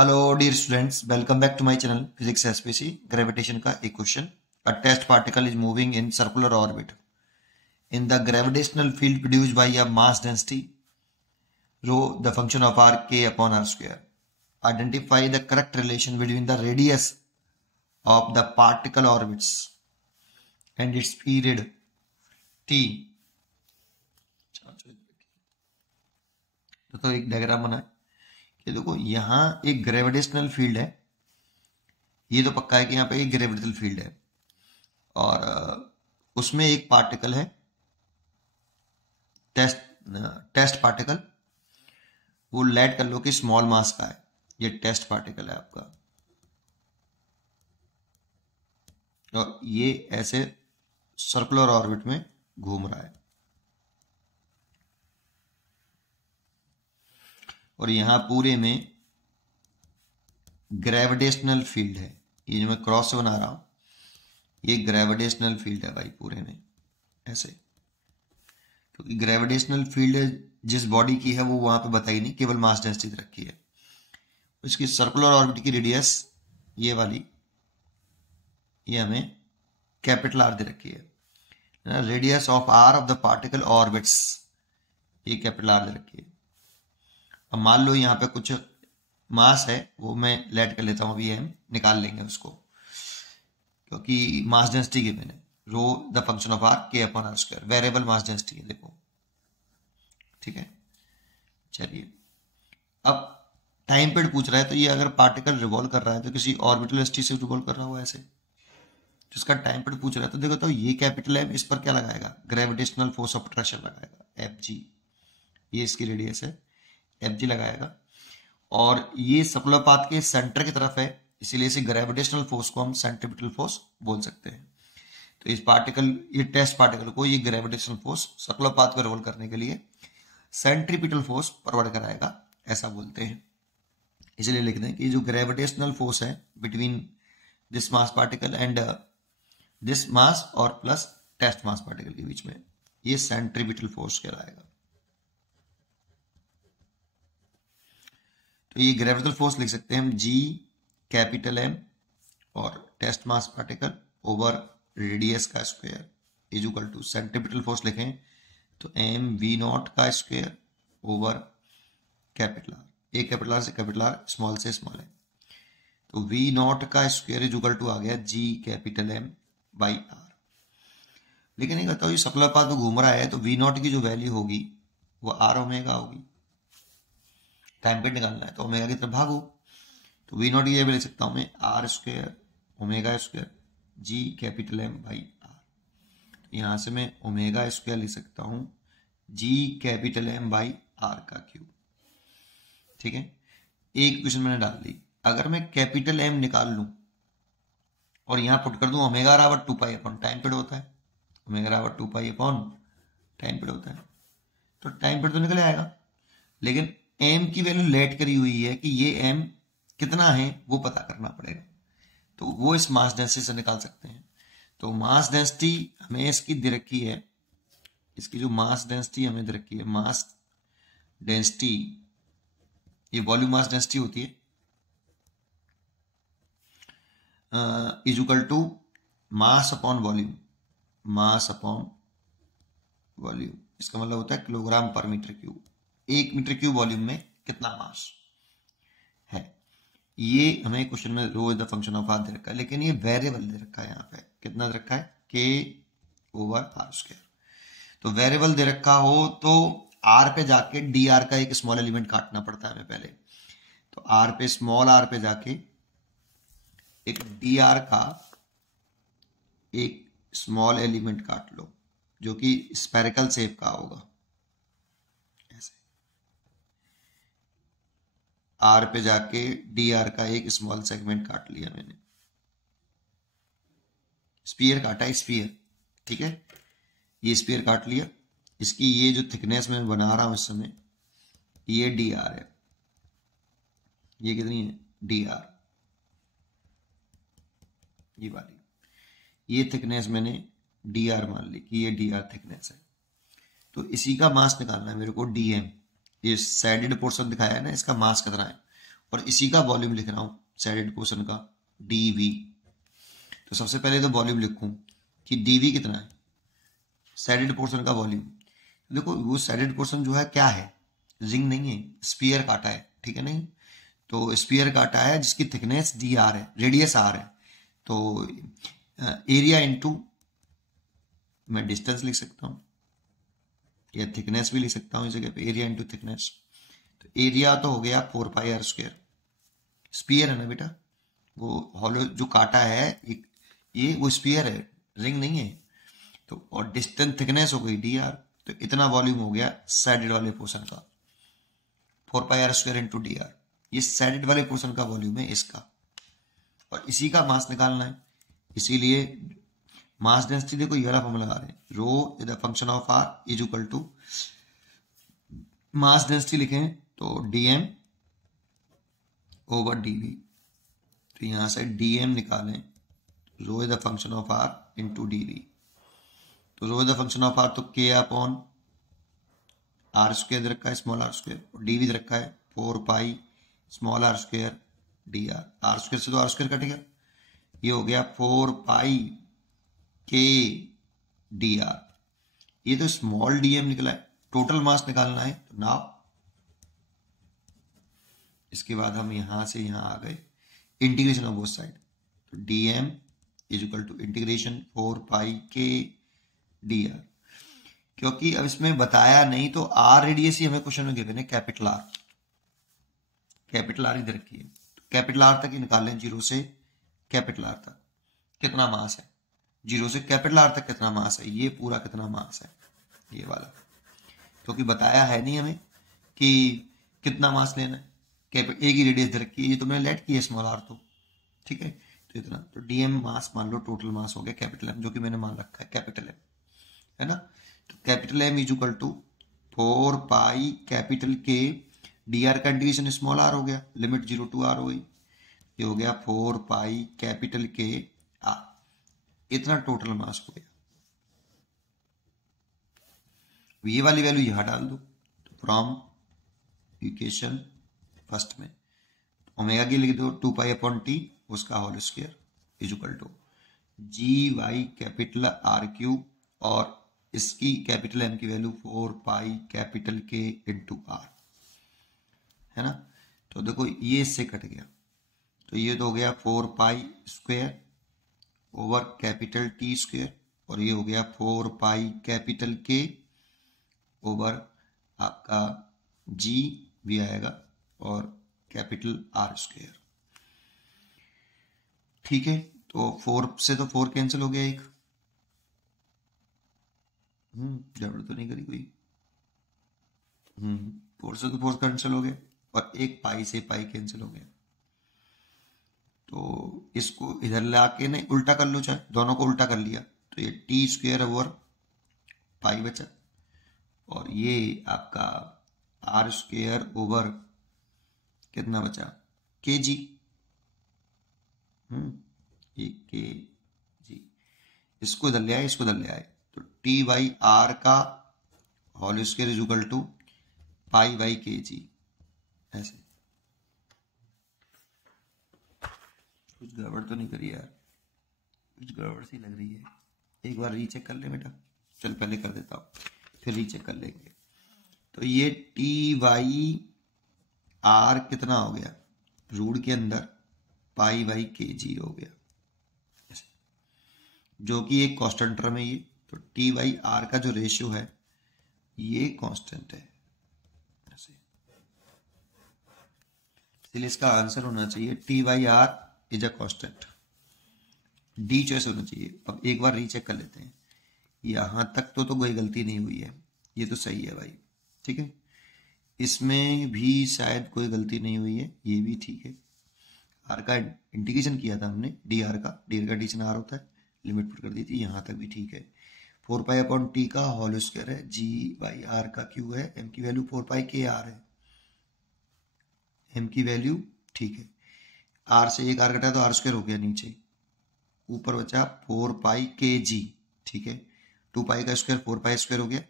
Hello dear students, welcome back to my channel physics SPC. Gravitation का एक question. A test particle is moving in circular orbit in the gravitational field produced by a mass density rho the function of R के upon R square. Identify the correct relation between the radius of the particle orbits and its period T. तो एक diagram बना है कि देखो यहाँ एक gravitational field है। ये तो पक्का है कि यहाँ पे एक ग्रेविटेशनल फील्ड है और उसमें एक पार्टिकल है, टेस्ट पार्टिकल। वो लेट कर लो कि स्मॉल मास का है। ये टेस्ट पार्टिकल है आपका और ये ऐसे सर्कुलर ऑर्बिट में घूम रहा है और यहां पूरे में ग्रेविटेशनल फील्ड है। ये जो मैं क्रॉस से बना रहा हूं ये ग्रेविटेशनल फील्ड है भाई, पूरे में ऐसे, क्योंकि ग्रेविटेशनल फील्ड जिस बॉडी की है वो वहां पे बताई नहीं, केवल मास डेंसिटी रखी है। इसकी सर्कुलर ऑर्बिट की रेडियस ये वाली, ये हमें कैपिटल आर दे रखी है। Radius of R of the particle orbits, ये कैपिटल आर दे रखी है। अब मान लो यहाँ पे कुछ मास है, वो मैं लेट कर लेता हूँ, अभी हम निकाल लेंगे उसको क्योंकि मास डेंसिटी गिवन है। Rho the function of R के upon R square, variable mass density है, देखो ठीक है। चलिए अब टाइम पीरियड पूछ रहा है, तो ये अगर पार्टिकल रिवॉल्व कर रहा है तो किसी ऑर्बिटल वेलोसिटी से रिवॉल्व कर रहा होगा ऐसे, जिसका टाइम पीरियड पूछ रहा है। तो देखो, तो ये कैपिटल एम, इस पर क्या लगाएगा? ग्रेविटेशनल फोर्स ऑफ अट्रैक्शन लगाएगा, एफ जी। ये इसकी रेडियस है, एफ जी लगाएगा। और ये सर्कुलर पाथ के सेंटर की तरफ है, इसीलिए इसे ग्रेविटेशनल फोर्स को हम सेंट्रीपिटल फोर्स बोल सकते हैं। तो इस पार्टिकल, ये टेस्ट पार्टिकल को ये ग्रेविटेशनल फोर्स सर्कुलर पाथ को रिवॉल्व करने के लिए सेंट्रीपिटल फोर्स प्रोवाइड कराएगा, ऐसा बोलते हैं। इसलिए लिखते हैं कि जो ग्रेविटेशनल फोर्स है between this mass particle and this mass और प्लस टेस्ट मास पार्टिकल के बीच में, ये सेंट्रीपिटल फोर्स कहलाएगा। तो ये ग्रेविटेशनल फोर्स लिख सकते हैं हम जी कैपिटल एम और test mass particle over radius का square is equal to centripetal force लिखें तो एम वी नॉट का स्क्वायर ओवर कैपिटल आर। एक कैपिटल आर से कैपिटल आर, स्मॉल से स्मॉल है, तो वी नॉट का स्क्वायर इज इक्वल टू आ गया G capital M by R. लेकिन ये बताओ, ये सर्कुलर पाथ में घूम रहा है तो वी नॉट की जो वैल्यू होगी वो आर ओमेगा होगी। टाइम पीरियड निकालना है तो ओमेगा की तरफ भागो, तो वी नॉट ये भी लिख सकता हूं मैं R square omega square G capital M by R. यहां से मैं ओमेगा स्क्वायर लिख सकता हूं G capital M by R का क्यूब। ठीक है, एक इक्वेशन मैंने डाल दी। अगर मैं कैपिटल एम निकाल लूं और यहां पुट कर दूं ओमेगा बराबर 2 पाई अपॉन टाइम पीरियड होता है, ओमेगा बराबर 2 पाई अपॉन टाइम पीरियड होता है, तो टाइम पीरियड तो निकल आएगा। लेकिन एम की वैल्यू लेट करी हुई है कि ये एम कितना है वो पता करना पड़ेगा, तो वो इस मास डेंसिटी से निकाल सकते हैं। तो मास डेंसिटी हमें इसकी दे रखी है, इसकी जो मास डेंसिटी हमें दे रखी है, मास डेंसिटी, ये वॉल्यूम मास डेंसिटी होती है, is equal to mass upon volume, mass upon volume. इसका मतलब होता है किलोग्राम पर metre cube. 1 metre cube volume में कितना मास है, ये हमें क्वेश्चन में rho is the function of R दे रखा है। लेकिन ये वेरिएबल दे रखा है, यहाँ पे कितना दे रखा है? के ओवर आर स्क्वायर। तो वेरिएबल दे रखा हो तो आर पे जाके डी आर का एक स्मॉल एलिमेंट काटना पड़ता है हमें पहले। तो आर पे, स्मॉल आर पे जाके एक डी आर का एक स्मॉल एलिमेंट काट लो जो कि स्फेरिकल शेप का होगा, ऐसे। आर पे जाके डी आर का एक स्मॉल सेगमेंट काट लिया मैंने, स्पीयर काटा है, स्पीयर, ठीक है। ये स्पीयर काट लिया, इसकी ये जो थिकनेस मैं बना रहा हूं इस समय, ये डी आर है। ये कितनी है? डी आर, ये वाली, ये थिकनेस मैंने डी आर मान ली कि ये डी आर थिकनेस है। तो इसी का मास निकालना है मेरे को, डी एम। ये सैडेड पोर्शन दिखाया है ना, इसका मास कितना है, और इसी का वॉल्यूम लिख रहा हूं सैडेड पोर्शन का dv। तो सबसे पहले तो वॉल्यूम लिखूं कि dv कितना है, सैडेड पोर्शन का वॉल्यूम। देखो वो सैडेड पोर्शन जो है क्या है, रिंग नहीं है, स्फीयर काटा है, ठीक है नहीं, तो स्फीयर काटा है जिसकी थिकनेस dr है, रेडियस r है, तो एरिया इनटू मैं डिस्टेंस लिख सकता हूं या थिकनेस भी लिख सकता हूं इस जगह पे, एरिया इनटू थिकनेस। तो एरिया तो हो गया 4πr², स्फीयर है ना बेटा, वो हॉलो जो काटा है ये वो स्फीयर है, रिंग नहीं है। तो और डिस्टेंस थिकनेस हो गई dr, तो इतना वॉल्यूम हो गया सैडेड वाले पोर्शन का, 4πr² इंटू dr। ये सैडेड वाले पोर्शन का वॉल्यूम है इसका, और इसी का मास निकालना है, इसीलिए मास डेंसिटी देखो ये वाला फॉर्मूला लगा रहे हैं, rho is the function of R is equal to mass density लिखें तो dm ओवर dv। तो यहां से dm निकालें, rho is the function of R into dv। तो rho is the function of R तो k अपॉन r² रखा है स्मॉल r², और dv रखा है 4π स्मॉल r² dr। r² से तो r² कट गया, ये हो गया 4π k dr। ये तो स्मॉल dm निकला है, टोटल मास निकालना है। तो नाउ इसके बाद हम यहां से यहां आ गए, इंटीग्रेशन ऑफ बोथ साइड, तो dm is equal to integration 4π k dr। क्योंकि अब इसमें बताया नहीं तो r रेडियस ही हमें क्वेश्चन में गिवन है, कैपिटल r, कैपिटल r इधर रखिए, तो कैपिटल r तक ही निकालें, जीरो से कैपिटल r तक कितना मास है, जीरो से कैपिटल R तक कितना मास है, ये पूरा कितना मास है ये वाला, क्योंकि बताया है नहीं हमें कि कितना मास लेना है, कैपिटल ए की रेडियस दे रखी है, ये तो मैंने लेट की है स्मॉल r, तो ठीक है, तो इतना, तो dm मास मान लो टोटल मास हो गया कैपिटल M, जो कि मैंने मान रखा है कैपिटल M, है ना। तो capital M is equal to 4π capital K dr का इंटीग्रेशन स्मॉल r हो गया, लिमिट 0 to r हो गई, ये हो गया 4π कैपिटल K r, इतना टोटल मास हो गया। ये वाली वैल्यू यहां डाल दो, तो फ्रॉम इक्वेशन फर्स्ट में ओमेगा की लिख दो 2π/t उसका whole square is equal to GY capital R³ और इसकी कैपिटल M की value 4π capital K into R, है ना। तो देखो ये इससे कट गया, तो ये तो हो गया 4π² ओवर कैपिटल T², और ये हो गया 4π कैपिटल K ओवर आपका G भी आएगा और कैपिटल R², ठीक है। तो 4 से तो 4 कैंसिल हो गया, एक गड़बड़ तो नहीं करी कोई, 4 से तो 4 कैंसिल हो गया, और एक पाई से पाई कैंसिल हो गया, तो इसको इधर ला के नहीं उल्टा कर लो, चाहे दोनों को उल्टा कर लिया, तो ये T² ओवर पाई बचा, और ये आपका R² ओवर कितना बचा kg, ये kg, इसको इधर ले आए, इसको इधर ले आए, तो T/R का whole square is equal to π/kg, ऐसे। कुछ गड़बड़ तो नहीं करी यार, कुछ गड़बड़ सी लग रही है, एक बार रीचेक कर ले बेटा, चल पहले कर देता हूँ फिर रीचेक कर लेंगे। तो ये T/R कितना हो गया, रूट के अंदर π/kg हो गया, जो कि एक कांस्टेंट टर्म है ये, तो T/R का जो रेशियो है ये कांस्टेंट है, ऐसे, इसलिए इसका आंसर होना चाहिए T/R is a constant, D choice होना चाहिए। अब एक बार रीचेक कर लेते हैं, यहां तक तो कोई गलती नहीं हुई है, ये तो सही है भाई, ठीक है, इसमें भी शायद कोई गलती नहीं हुई है, ये भी ठीक है, आर का इंटीग्रेशन किया था हमने, डी आर का इंटीग्रेशन आर होता है, लिमिट पुट कर दी थी, यहां तक भी ठीक है। 4π/t का होल स्क्वायर है, G/R का क्यू है, m की वैल्यू 4π/kr है, m की वैल्यू ठीक है, r से एक r घटा तो r² हो गया, नीचे ऊपर बचा 4π/kg, ठीक है, 2π का स्क्वायर 4π² हो गया,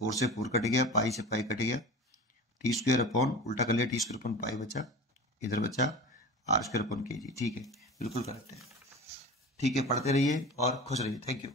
4 से 4 कट गया, पाई से पाई कट गया, T² अपॉन उल्टा कर लिया, T² अपॉन पाई बचा, इधर बचा r² अपॉन kg। ठीक है, बिल्कुल करेक्ट है। ठीक है, पढ़ते रहिए और खुश रहिए। Thank you.